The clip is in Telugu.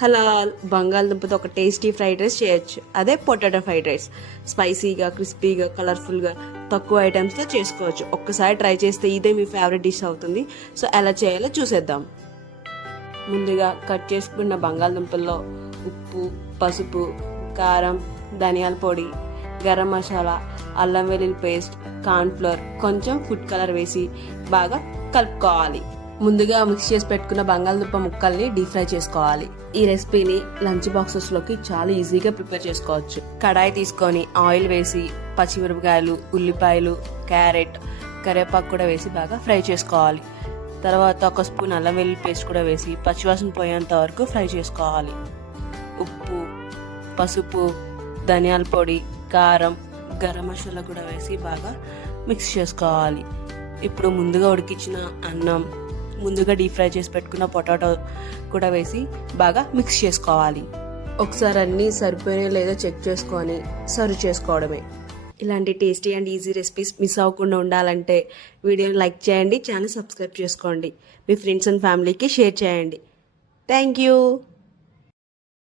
హలాల్ బంగాళదుంపతో ఒక టేస్టీ ఫ్రైడ్ రైస్ చేయొచ్చు. అదే పొటాటో ఫ్రైడ్ రైస్. స్పైసీగా, క్రిస్పీగా, కలర్ఫుల్గా, తక్కువ ఐటమ్స్తో చేసుకోవచ్చు. ఒక్కసారి ట్రై చేస్తే ఇదే మీ ఫేవరెట్ డిష్ అవుతుంది. సో ఎలా చేయాలో చూసేద్దాం. ముందుగా కట్ చేసుకున్న బంగాళదుంపల్లో ఉప్పు, పసుపు, కారం, ధనియాల పొడి, గరం మసాలా, అల్లం వెల్లుల్లి పేస్ట్, కార్న్ఫ్లోర్, కొంచెం ఫుడ్ కలర్ వేసి బాగా కలుపుకోవాలి. ముందుగా మిక్స్ చేసి పెట్టుకున్న బంగాళదుంప ముక్కల్ని డీప్ ఫ్రై చేసుకోవాలి. ఈ రెసిపీని లంచ్ బాక్సెస్ లోకి చాలా ఈజీగా ప్రిపేర్ చేసుకోవచ్చు. కడాయి తీసుకొని ఆయిల్ వేసి పచ్చిమిరపకాయలు, ఉల్లిపాయలు, క్యారెట్, కరివేపాకు కూడా వేసి బాగా ఫ్రై చేసుకోవాలి. తర్వాత ఒక స్పూన్ అల్లం వెల్లుల్లి పేస్ట్ కూడా వేసి పచ్చివాసన పోయేంత వరకు ఫ్రై చేసుకోవాలి. ఉప్పు, పసుపు, ధనియాల పొడి, కారం, గరం మసాలా కూడా వేసి బాగా మిక్స్ చేసుకోవాలి. ఇప్పుడు ముందుగా ఉడికించిన అన్నం, ముందుగా డీప్ ఫ్రై చేసి పెట్టుకున్న పొటాటో కూడా వేసి బాగా మిక్స్ చేసుకోవాలి. ఒకసారి అన్నీ సరిపోయినా లేదో చెక్ చేసుకొని సర్వ్ చేసుకోవడమే. ఇలాంటి tasty and easy recipes miss అవ్వకుండా ఉండాలంటే వీడియోని లైక్ చేయండి, ఛానల్ సబ్స్క్రైబ్ చేసుకోండి, మీ ఫ్రెండ్స్ అండ్ ఫ్యామిలీకి షేర్ చేయండి. Thank you.